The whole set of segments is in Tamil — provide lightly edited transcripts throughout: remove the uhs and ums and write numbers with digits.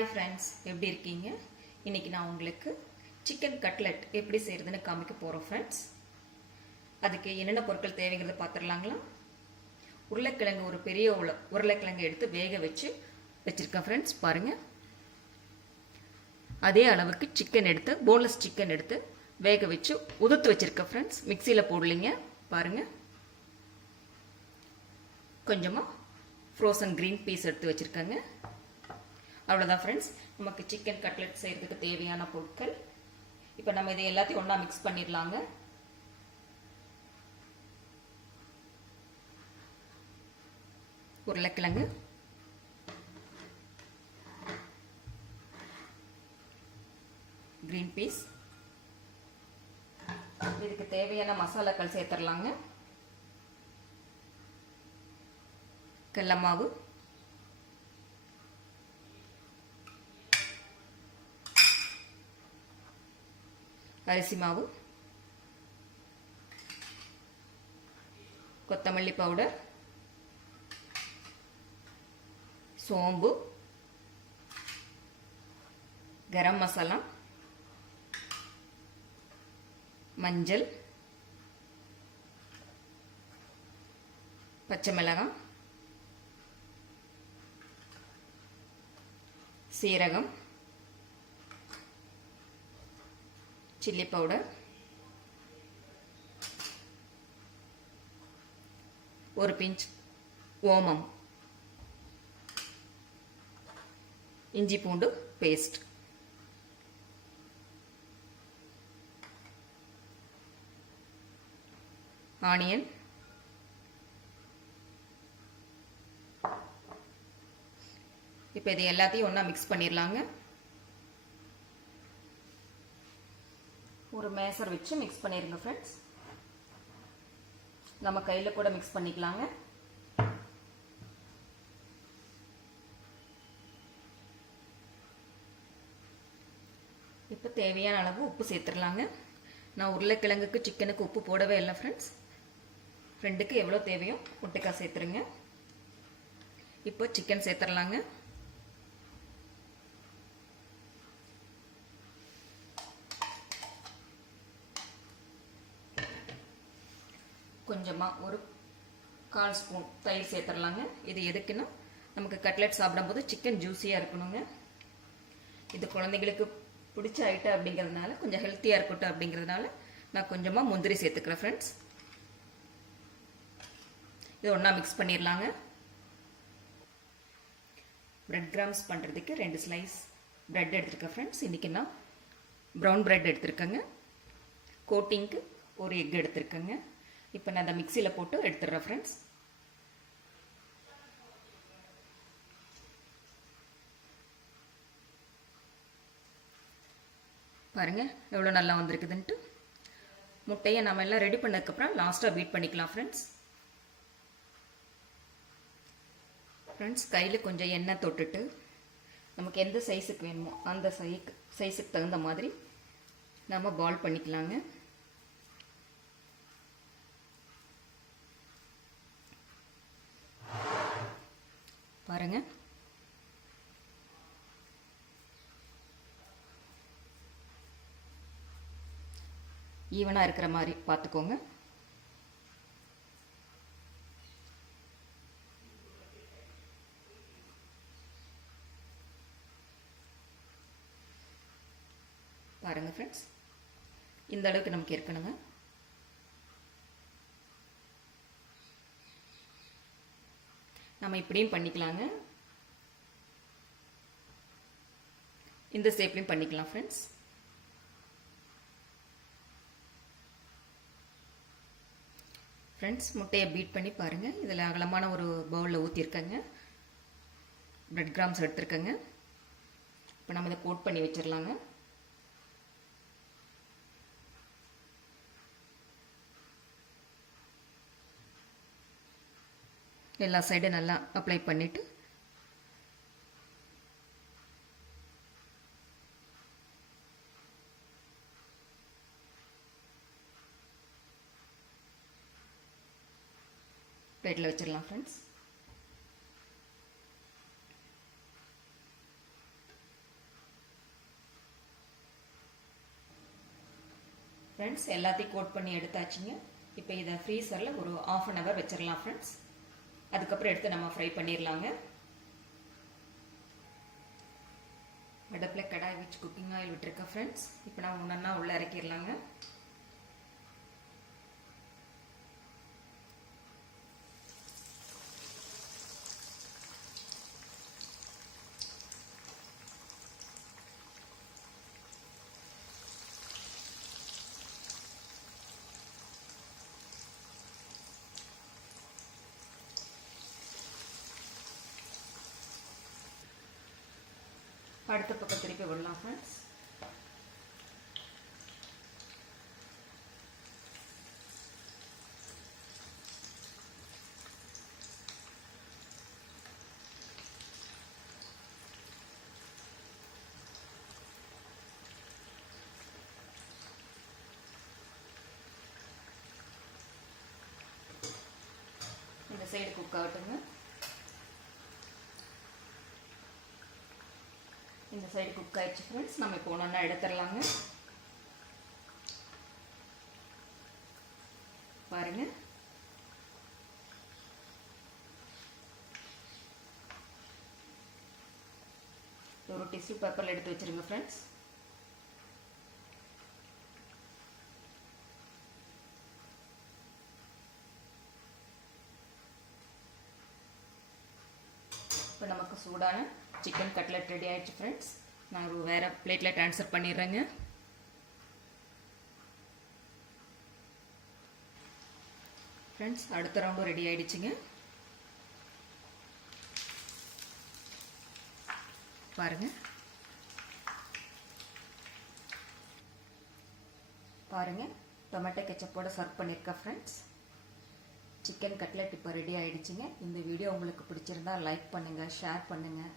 ஹாய் ஃப்ரெண்ட்ஸ், எப்படி இருக்கீங்க? இன்றைக்கி நான் உங்களுக்கு சிக்கன் கட்லெட் எப்படி செய்கிறதுன்னு காமிக்க போகிறோம் ஃப்ரெண்ட்ஸ். அதுக்கு என்னென்ன பொருட்கள் தேவைங்கிறத பார்த்துடலாங்களா? உருளைக்கிழங்கு, ஒரு பெரிய உருளைக்கிழங்கு எடுத்து வேக வச்சுருக்கேன் ஃப்ரெண்ட்ஸ். பாருங்கள், அதே அளவுக்கு சிக்கன் எடுத்து, போன்லெஸ் சிக்கன் எடுத்து வேக வச்சு உதுத்து வச்சுருக்கேன் ஃப்ரெண்ட்ஸ். மிக்சியில் போடலிங்க. பாருங்கள், கொஞ்சமாக ஃப்ரோசன் க்ரீன் பீஸ் எடுத்து வச்சுருக்கேங்க. அவ்வளோதான் ஃப்ரெண்ட்ஸ், நமக்கு சிக்கன் கட்லெட் செய்கிறதுக்கு தேவையான பொருட்கள். இப்போ நம்ம இதை எல்லாத்தையும் ஒன்றா மிக்ஸ் பண்ணிடலாங்க. உருளைக்கிழங்கு, கிரீன் பீஸ், இதுக்கு தேவையான மசாலாக்கள் சேர்த்துடலாங்க. கடலை மாவு, அரிசி மாவு, கொத்தமல்லி பவுடர், சோம்பு, கரம் மசாலா, மஞ்சள், பச்சை மிளகாய், சீரகம், சில்லி பவுடர், ஒரு பிஞ்ச் ஓமம், இஞ்சி பூண்டு பேஸ்ட், ஆனியன், இப்போ இது எல்லாத்தையும் ஒன்றா மிக்ஸ் பண்ணிடலாங்க. ஒரு மேசர் வச்சு மிக்ஸ் பண்ணிடுங்க ஃப்ரெண்ட்ஸ். நம்ம கையில் கூட மிக்ஸ் பண்ணிக்கலாங்க. இப்போ தேவையான அளவு உப்பு சேர்த்துடலாங்க. நான் உருளைக்கிழங்குக்கு சிக்கனுக்கு உப்பு போடவே இல்லை ஃப்ரெண்ட்ஸ். ரெண்டுக்கு எவ்வளோ தேவையோ ஒட்டுக்கா சேர்த்துருங்க. இப்போ சிக்கன் சேர்த்துடலாங்க. கொஞ்சமாக ஒரு 1/4 ஸ்பூன் தயிர் சேர்த்துடலாங்க. இது எதுக்குன்னா, நமக்கு கட்லெட் சாப்பிடும்போது சிக்கன் ஜூஸியாக இருக்கணுங்க. இது குழந்தைங்களுக்கு பிடிச்ச ஐட்டம் அப்படிங்கிறதுனால, கொஞ்சம் ஹெல்த்தியாக இருக்கட்டும் அப்படிங்கிறதுனால நான் கொஞ்சமாக முந்திரி சேர்த்துக்கிறேன் ஃப்ரெண்ட்ஸ். இது ஒன்றா மிக்ஸ் பண்ணிடலாங்க. பிரெட் கிராம்ஸ் பண்ணுறதுக்கு 2 ஸ்லைஸ் பிரெட் எடுத்துருக்கேன் ஃப்ரெண்ட்ஸ். இன்றைக்கி நான் ப்ரௌன் பிரெட் எடுத்துருக்கேங்க. கோட்டிங்க்கு ஒரு எக் எடுத்துருக்கேங்க. இப்போ நான் அதை மிக்சியில் போட்டு எடுத்துடுறேன் ஃப்ரெண்ட்ஸ். பாருங்கள் எவ்வளோ நல்லா வந்திருக்குதுன்ட்டு. முட்டையை நம்ம எல்லாம் ரெடி பண்ணதுக்கப்புறம் லாஸ்ட்டாக பீட் பண்ணிக்கலாம் ஃப்ரெண்ட்ஸ். கையில் கொஞ்சம் எண்ணெய் தொட்டுட்டு, நமக்கு எந்த சைஸுக்கு வேணுமோ அந்த சைஸுக்கு தகுந்த மாதிரி நம்ம பால் பண்ணிக்கலாங்க. பாருங்க, ஈவனாக இருக்கிற மாதிரி பார்த்துக்கோங்க. பாருங்க ஃப்ரெண்ட்ஸ், இந்த அளவுக்கு நமக்கு இருக்கணுங்க. நம்ம இப்படியும் பண்ணிக்கலாங்க, இந்த ஷேப்லையும் பண்ணிக்கலாம் ஃப்ரெண்ட்ஸ். முட்டையை பீட் பண்ணி பாருங்கள். இதில் அகலமான ஒரு பவுலில் ஊற்றிருக்கேங்க. Bread grams எடுத்துருக்கேங்க. இப்போ நம்ம இதை கோட் பண்ணி வச்சிடலாங்க. எல்லா சைடும் நல்லா அப்ளை பண்ணிவிட்டு பிளேட்டில் வச்சிடலாம் ஃப்ரெண்ட்ஸ். ஃப்ரெண்ட்ஸ் எல்லாத்தையும் கோட் பண்ணி எடுத்தாச்சுங்க. இப்போ இதை ஃப்ரீசரில் ஒரு 1/2 hour வச்சிடலாம் ஃப்ரெண்ட்ஸ். அதுக்கப்புறம் எடுத்து நம்ம ஃப்ரை பண்ணிடலாங்க. அடுப்பில் கடாய் வச்சு குக்கிங் ஆயில் விட்டுருக்கேன் ஃப்ரெண்ட்ஸ். இப்போ நான் ஒன்றா உள்ளே இறக்கிடலாங்க. அடுத்த பக்கம் திருப்பி விடலாம் ஃப்ரெண்ட்ஸ். இந்த சைடு குக் ஆகட்டுங்க. இந்த சைடு குக் ஆயிடுச்சு ஃப்ரெண்ட்ஸ். நம்ம இப்போ ஒன்றா எடுத்துடலாங்க. பாருங்க, ஒரு டிஷ்யூ பேப்பரில் எடுத்து வச்சிருங்க ஃப்ரெண்ட்ஸ். இப்போ நமக்கு சூடான சிக்கன் கட்லெட் ரெடி ஆயிடுச்சு ஃப்ரெண்ட்ஸ். நான் ஒரு வேறு பிளேட்டில் ட்ரான்ஸ்ஃபர் பண்ணிடுறேங்க. ஃப்ரெண்ட்ஸ் அடுத்த ரவுண்டும் ரெடி ஆயிடுச்சுங்க. பாருங்கள் பாருங்கள், டொமேட்டோ கெச்சப்போட சர்வ் பண்ணியிருக்கேன் ஃப்ரெண்ட்ஸ். சிக்கன் கட்லெட் இப்போ ரெடி ஆகிடுச்சிங்க. இந்த வீடியோ உங்களுக்கு பிடிச்சிருந்தா லைக் பண்ணுங்கள், ஷேர் பண்ணுங்கள்,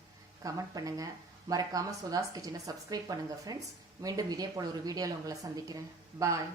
கமெண்ட் பண்ணுங்கள். மறக்காமல் சுதாஸ் கிச்சனை சப்ஸ்கிரைப் பண்ணுங்கள் ஃப்ரெண்ட்ஸ். மீண்டும் இதே போல் ஒரு வீடியோவில் உங்களை சந்திக்கிறேன். பாய்.